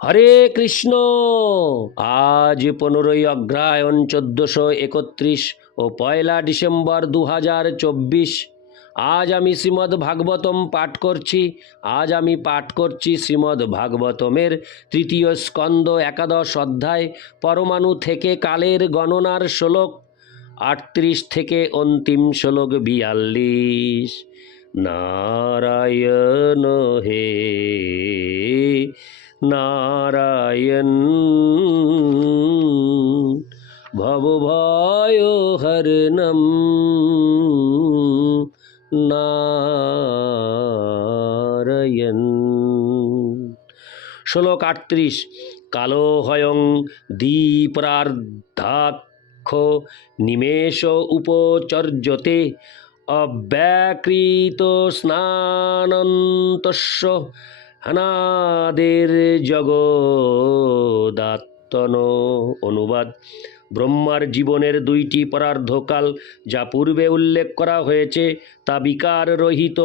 হরে কৃষ্ণ। আজ 15ই অগ্রহায়ণ 1431 ও 1 ডিসেম্বর 2024। আজ আমি শ্রীমদ্ ভাগবতম পাঠ করছি। শ্রীমদ্ ভাগবতমের 3য় স্কন্দ 11 অধ্যায় পরমাণু থেকে কালের গণনার শ্লোক 38 থেকে অন্তিম শ্লোক 42। নারায়ণ হে নারায়ণ ভবভয় হরণম নারায়ণ। শ্লোক 38। কালো হয়ং দ্বিপরার্ধাক্ষ নিমেষ উপচর্যতে অব্যাকৃত স্নানন্তস্য হানাদের জগদাত্মন। অনুবাদ: ব্রহ্মার জীবনের 2টি পরার্ধকাল যা পূর্বে উল্লেখ করা হয়েছে তা বিকার রহিত,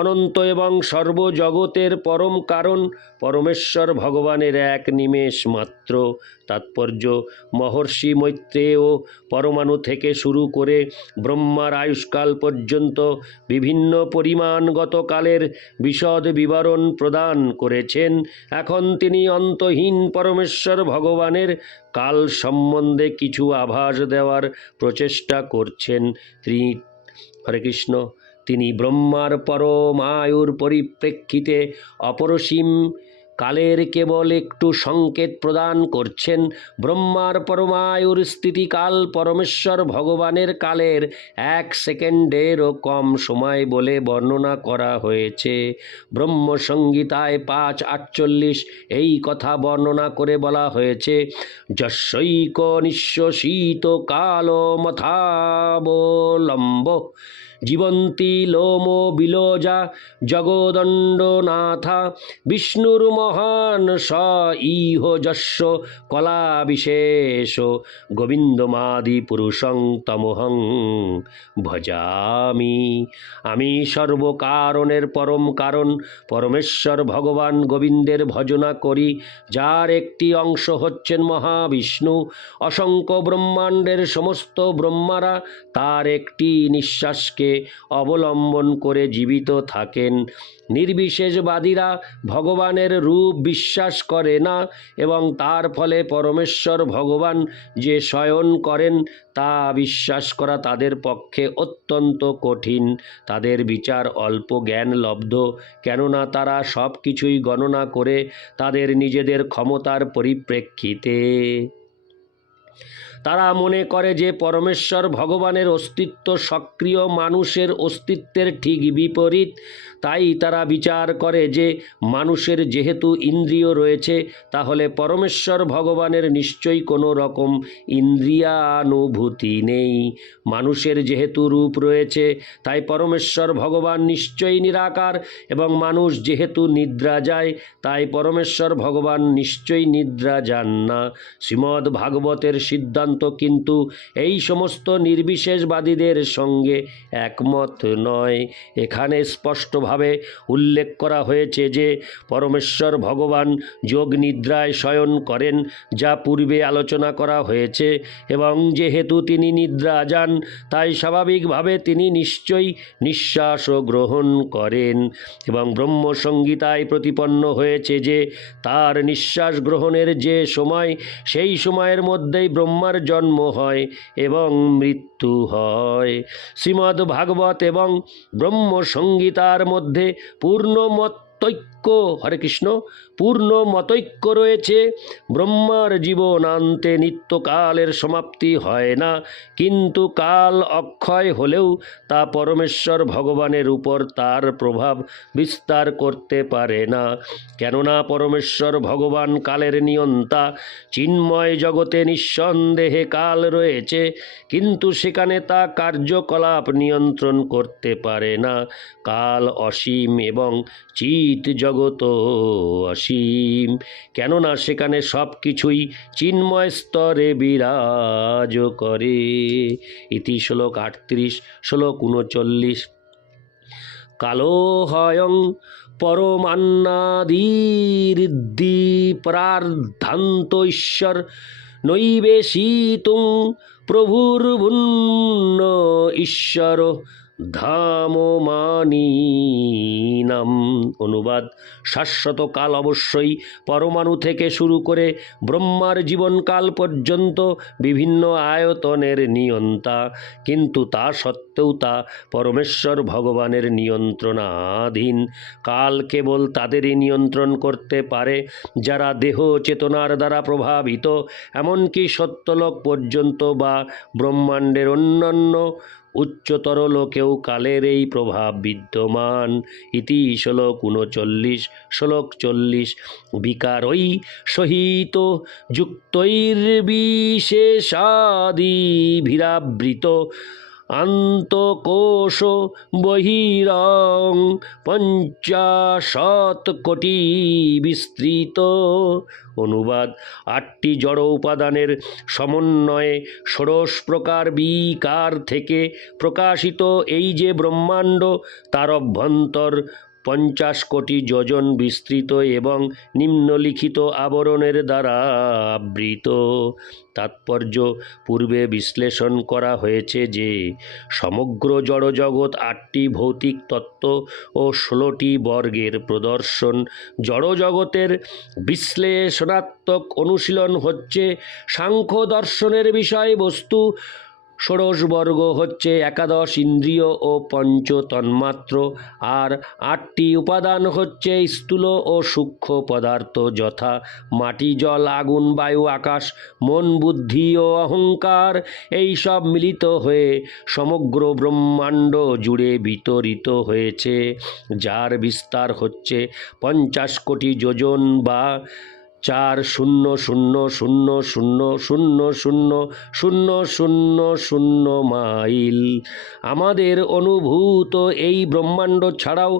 অনন্ত এবং সর্বজগতের পরম কারণ পরমেশ্বর ভগবানের এক নিমেষ মাত্র। তাৎপর্য: মহর্ষি মৈত্রেয় পরমাণু থেকে শুরু করে ব্রহ্মার আয়ুষ্কাল পর্যন্ত বিভিন্ন পরিমাণগত কালের বিশদ বিবরণ প্রদান করেছেন। এখন তিনি অন্তহীন পরমেশ্বর ভগবানের কাল সম্বন্ধে কিছু আভাস দেওয়ার প্রচেষ্টা করছেন। হরে কৃষ্ণ। তিনি ব্রহ্মার পরম আয়ুর পরিপ্রেক্ষিতে অপরসীম কালের কেবল একটু সংকেত প্রদান করছেন। ব্রহ্মার পরমায়ুর স্থিতিকাল পরমেশ্বর ভগবানের কালের 1 সেকেন্ডেরও কম সময় বলে বর্ণনা করা হয়েছে। ব্রহ্মসংহিতায় 5:48 এই কথা বর্ণনা করে বলা হয়েছে, যস্যৈক নিঃশ্বসিত কালমথাবলম্ব জীবন্তি লোম বিলোজা জগদণ্ডনাথা বিষ্ণুর মহান স ইহ যস্য কলা বিশেষ গোবিন্দমাদি পুরুষং তমহং ভজামি। আমি সর্বকারণের পরম কারণ পরমেশ্বর ভগবান গোবিন্দের ভজনা করি, যার একটি অংশ হচ্ছেন মহাবিষ্ণু। অসংখ্য ব্রহ্মাণ্ডের সমস্ত ব্রহ্মারা তার একটি নিঃশ্বাসকে অবলম্বন করে জীবিত থাকেন। নির্বিশেষবাদীরা ভগবানের রূপ বিশ্বাস করে না এবং তার ফলে পরমেশ্বর ভগবান যে শয়ন করেন তা বিশ্বাস করা তাদের পক্ষে অত্যন্ত কঠিন। তাদের বিচার অল্প জ্ঞানলব্ধ, কেননা তারা সব কিছুই গণনা করে তাদের নিজেদের ক্ষমতার পরিপ্রেক্ষিতে। তারা মনে করে যে পরমেশ্বর ভগবানের অস্তিত্ব সক্রিয় মানুষের অস্তিত্বের ঠিক বিপরীত। তাই তারা বিচার করে যে মানুষের যেহেতু ইন্দ্রিয় রয়েছে, তাহলে পরমেশ্বর ভগবানের নিশ্চয়ই কোনো রকম ইন্দ্রিয়ানুভূতি নেই। মানুষের যেহেতু রূপ রয়েছে, তাই পরমেশ্বর ভগবান নিশ্চয়ই নিরাকার, এবং মানুষ যেহেতু নিদ্রা যায়, তাই পরমেশ্বর ভগবান নিশ্চয়ই নিদ্রা যান না। শ্রীমদ্ ভাগবতের সিদ্ধান্ত কিন্তু এই সমস্ত নির্বিশেষবাদীদের সঙ্গে একমত নয়। এখানে স্পষ্টভাবে উল্লেখ করা হয়েছে যে পরমেশ্বর ভগবান যোগ নিদ্রায় শয়ন করেন, যা পূর্বে আলোচনা করা হয়েছে, এবং যেহেতু তিনি নিদ্রা যান, তাই স্বাভাবিকভাবে তিনি নিশ্চয়ই নিঃশ্বাসও গ্রহণ করেন। এবং ব্রহ্মসংহিতায় প্রতিপন্ন হয়েছে যে তার নিঃশ্বাস গ্রহণের যে সময়, সেই সময়ের মধ্যেই ব্রহ্মার জন্ম হয় এবং মৃত্যু হয়। শ্রীমদ্ ভাগবত এবং ব্রহ্মসংহিতার মধ্যে পূর্ণ মতৈক্য, হরে কৃষ্ণ, পূর্ণ মতৈক্য রয়েছে। ব্রহ্মার জীবনান্তে নিত্যকালের সমাপ্তি হয় না, কিন্তু কাল অক্ষয় হলেও তা পরমেশ্বর ভগবানের উপর তার প্রভাব বিস্তার করতে পারে না, কেননা পরমেশ্বর ভগবান কালের নিয়ন্তা। চিন্ময় জগতে নিঃসন্দেহে কাল রয়েছে, কিন্তু সেখানে তা কার্যকলাপ নিয়ন্ত্রণ করতে পারে না। কাল অসীম এবং চিৎ জগৎ অসীম, কেননা সেখানে সব কিছুই চিন্ময় স্তরে বিরাজ করে। ইতি শ্লোক 38। শ্লোক 39। কালো হয়ং পরমান্নাদিরিদ্ধি পরার্ধান্ত ঈশ্বর নৈবেশিতুং প্রভুর্ভুন্ন ঈশ্বর ধামমানীনাম। অনুবাদ: শাশ্বত কাল অবশ্যই পরমাণু থেকে শুরু করে ব্রহ্মার জীবনকাল পর্যন্ত বিভিন্ন আয়তনের নিয়ন্তা, কিন্তু তা সত্ত্বেও তা পরমেশ্বর ভগবানের নিয়ন্ত্রণাধীন। কাল কেবল তাদেরই নিয়ন্ত্রণ করতে পারে যারা দেহ চেতনার দ্বারা প্রভাবিত। এমনকি সত্যলোক পর্যন্ত বা ব্রহ্মাণ্ডের অন্যান্য উচ্চতর লোকেও কালের এই প্রভাব বিদ্যমান। ইতি শ্লোক 39। শ্লোক 40। বিকারৈ সহিত যুক্তৈর্বিশেষাদিভিরাবৃত আন্তঃকোশ বহিরং পঞ্চাশৎকোটি বিস্তৃত। অনুবাদ: 8টি জড় উপাদানের সমন্বয়ে ষোড়শ প্রকার বিকার থেকে প্রকাশিত এই যে ব্রহ্মাণ্ড, তার অভ্যন্তর 50 কোটি যোজন বিস্তৃত এবং নিম্নলিখিত আবরণের দ্বারা আবৃত। তাৎপর্য: পূর্বে বিশ্লেষণ করা হয়েছে যে সমগ্র জড়জগৎ 8টি ভৌতিক তত্ত্ব ও 16টি বর্গের প্রদর্শন। জড়জগতের বিশ্লেষণাত্মক অনুশীলন হচ্ছে সাংখ্য দর্শনের বিষয়বস্তু। ষোড়শ বর্গ হচ্ছে 11 ইন্দ্রিয় ও পঞ্চ তন্মাত্র, আর 8টি উপাদান হচ্ছে স্থূল ও সূক্ষ্ম পদার্থ, যথা মাটি, জল, আগুন, বায়ু, আকাশ, মন, বুদ্ধি ও অহংকার। এই সব মিলিত হয়ে সমগ্র ব্রহ্মাণ্ড জুড়ে বিতরিত হয়েছে, যার বিস্তার হচ্ছে 50 কোটি যোজন বা 4,000,000,000 মাইল। আমাদের অনুভূত এই ব্রহ্মাণ্ড ছাড়াও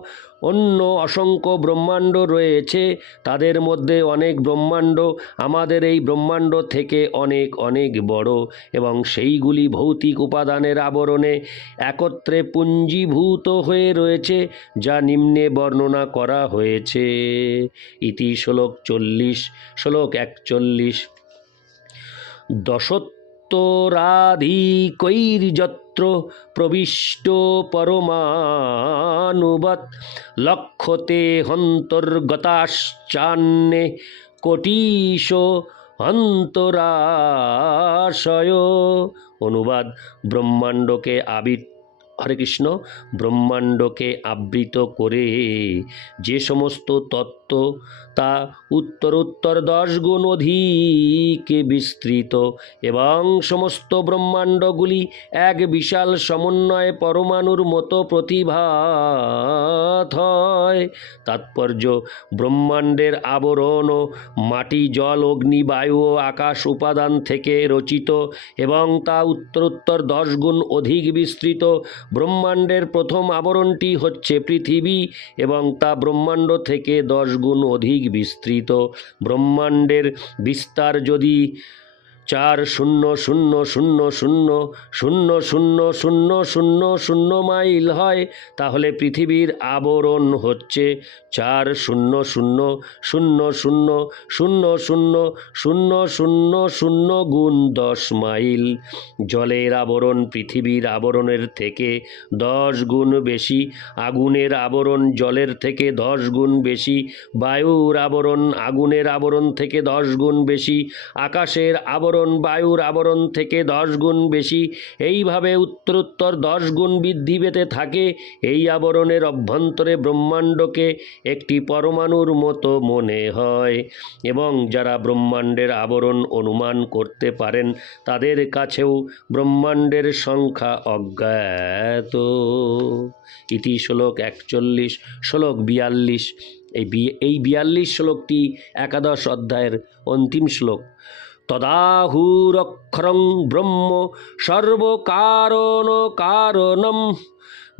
অন্য অসংখ্য ব্রহ্মাণ্ড রয়েছে। তাদের মধ্যে অনেক ব্রহ্মাণ্ড আমাদের এই ব্রহ্মাণ্ড থেকে অনেক অনেক বড়, এবং সেইগুলি ভৌতিক উপাদানের আবরণে একত্রে পুঞ্জীভূত হয়ে রয়েছে, যা নিম্নে বর্ণনা করা হয়েছে। ইতি শ্লোক 40। শ্লোক 41। দশোত্তরাধিকৈর্যত্র প্রবিষ্ট পরমাণুবৎ লক্ষ্যতে হন্তর্গতাশ্চান্যে কোটিশ অন্তরাশয়। অনুবাদ: ব্রহ্মাণ্ডকে ব্রহ্মাণ্ডকে আবৃত করে যে সমস্ত তত্ত্ব, তা উত্তরোত্তর 10 গুণ অধিক বিস্তৃত, এবং সমস্ত ব্রহ্মাণ্ডগুলি এক বিশাল সমন্বয় পরমাণুর মতো প্রতিভাত হয়। তাৎপর্য: ব্রহ্মাণ্ডের আবরণ মাটি, জল, অগ্নি, বায়ু ও আকাশ উপাদান থেকে রচিত, এবং তা উত্তরোত্তর 10 গুণ অধিক বিস্তৃত। ব্রহ্মাণ্ডের প্রথম আবরণটি হচ্ছে পৃথিবী, এবং তা ব্রহ্মাণ্ড থেকে 10 গুণ অধিক বিস্তৃত। ব্রহ্মাণ্ডের বিস্তার যদি 4,000,000,000,000 মাইল হয়, তাহলে পৃথিবীর আবরণ হচ্ছে 4,000,000,000,000 গুণ 10 মাইল। জলের আবরণ পৃথিবীর আবরণের থেকে 10 গুণ বেশি, আগুনের আবরণ জলের থেকে 10 গুণ বেশি, বায়ুর আবরণ আগুনের আবরণ থেকে 10 গুণ বেশি, আকাশের আবরণ বায়ুর আবরণ থেকে 10 গুণ বেশি। এইভাবে উত্তরোত্তর 10 গুণ বৃদ্ধি পেতে থাকে। এই আবরণের অভ্যন্তরে ব্রহ্মাণ্ডকে একটি পরমাণুর মতো মনে হয়, এবং যারা ব্রহ্মাণ্ডের আবরণ অনুমান করতে পারেন তাদের কাছেও ব্রহ্মাণ্ডের সংখ্যা অজ্ঞাত। ইতি শ্লোক 41। শ্লোক 42। এই 42 শ্লোকটি 11 অধ্যায়ের অন্তিম শ্লোক। তদাহুরক্ষরং ব্রহ্ম সর্বকারণ কারণম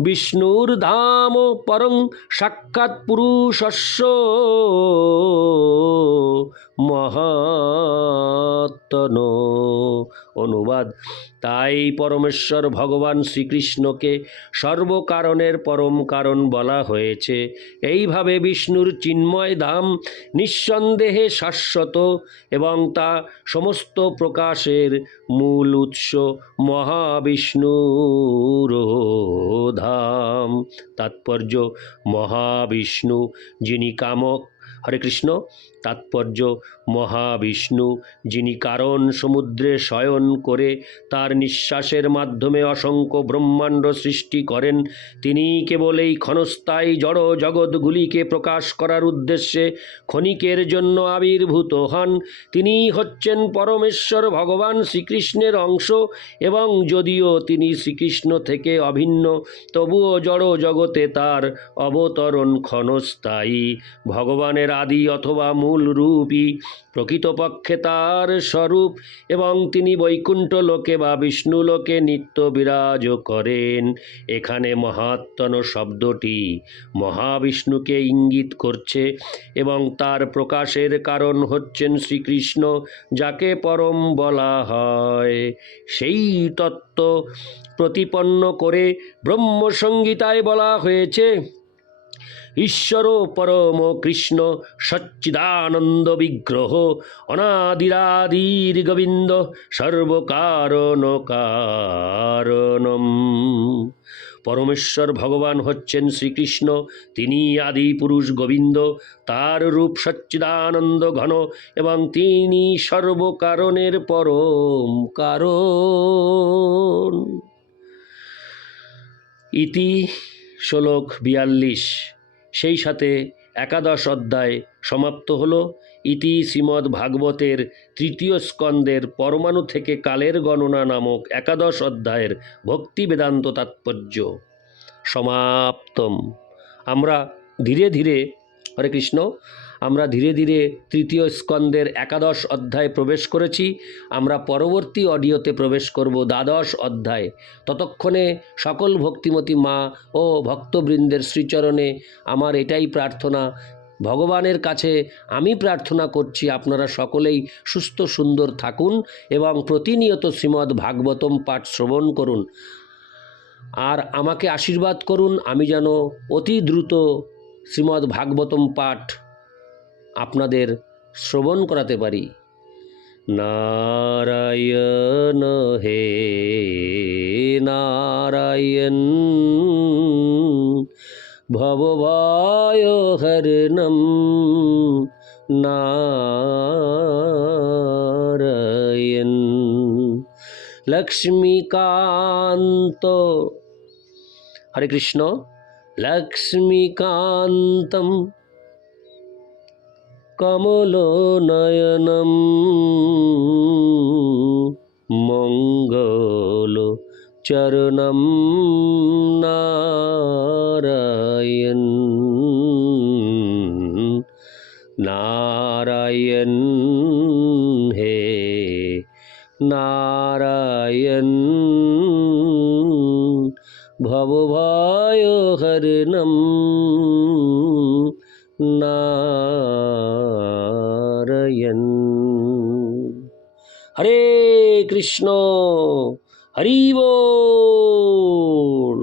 বিষ্ণুর্ধাম পরং সাক্ষাৎ পুরুষস্য মহাত্মনো। অনুবাদ। তাই পরমেশ্বর ভগবান শ্রীকৃষ্ণকে সর্বকারণের পরম কারণ বলা হয়েছে। এইভাবে বিষ্ণুর চিন্ময় ধাম নিঃসন্দেহে শাশ্বত এবং তা সমস্ত প্রকাশের মূল উৎস মহাবিষ্ণুর ধাম। তাৎপর্য: মহাবিষ্ণু যিনি কামক, হরে কৃষ্ণ। তাৎপর্য: মহাবিষ্ণু যিনি কারণ সমুদ্রে শয়ন করে তার নিঃশ্বাসের মাধ্যমে অসংখ্য ব্রহ্মাণ্ড সৃষ্টি করেন, তিনি কেবল এই ক্ষণস্থায়ী জড় জগৎগুলিকে প্রকাশ করার উদ্দেশ্যে ক্ষণিকের জন্য আবির্ভূত হন। তিনি হচ্ছেন পরমেশ্বর ভগবান শ্রীকৃষ্ণের অংশ এবং যদিও তিনি শ্রীকৃষ্ণ থেকে অভিন্ন, তবুও জড় জগতে তার অবতরণ ক্ষণস্থায়ী। ভগবানের আদি অথবা মূল রূপই প্রকৃতপক্ষে তার স্বরূপ এবং তিনি বৈকুণ্ঠ লোকে বা বিষ্ণু লোকে নিত্য বিরাজ করেন। এখানে মহাত্মন শব্দটি মহাবিষ্ণুকে ইঙ্গিত করছে এবং তার প্রকাশের কারণ হচ্ছেন শ্রীকৃষ্ণ, যাকে পরম বলা হয়। সেই তত্ত্ব প্রতিপন্ন করে ব্রহ্মসংহিতায় বলা হয়েছে, ঈশ্বর পরম কৃষ্ণ সচ্চিদানন্দ বিগ্রহ অনাদিরাদির গোবিন্দ সর্বকারণ কারণম। পরমেশ্বর ভগবান হচ্ছেন শ্রীকৃষ্ণ, তিনি আদি পুরুষ গোবিন্দ, তার রূপ সচ্চিদানন্দ ঘন এবং তিনি সর্বকারণের পরম কারণ। ইতি শ্লোক 42। সেই সাথে একাদশ অধ্যায় সমাপ্ত হল। ইতি শ্রীমদ্ ভাগবতের তৃতীয় স্কন্দের পরমাণু থেকে কালের গণনা নামক একাদশ অধ্যায়ের ভক্তি বেদান্ত তাৎপর্য সমাপ্তম। আমরা ধীরে ধীরে, হরে কৃষ্ণ, আমরা ধীরে ধীরে তৃতীয় স্কন্দের একাদশ অধ্যায়ে প্রবেশ করেছি। আমরা পরবর্তী অডিওতে প্রবেশ করব দ্বাদশ অধ্যায়। ততক্ষণে সকল ভক্তিমতী মা ও ভক্তবৃন্দের শ্রীচরণে আমার এটাই প্রার্থনা, ভগবানের কাছে আমি প্রার্থনা করছি আপনারা সকলেই সুস্থ সুন্দর থাকুন এবং প্রতিনিয়ত শ্রীমদ্ ভাগবতম পাঠ শ্রবণ করুন। আর আমাকে আশীর্বাদ করুন আমি যেন অতি দ্রুত শ্রীমদ্ ভাগবতম পাঠ আপনাদের শ্রবণ করাতে পারি। নারায়ণ হে নারায়ণ ভবভয় হরণম নারায়ণ লক্ষ্মীকান্ত, হরে কৃষ্ণ, লক্ষ্মীকান্তম কমলনয়নম মঙ্গল চরণম নারায়ণ নারায়ণ হে নারায়ণ ভবভয় হরণম নারায়ণ। হরে কৃষ্ণ, হরি বল।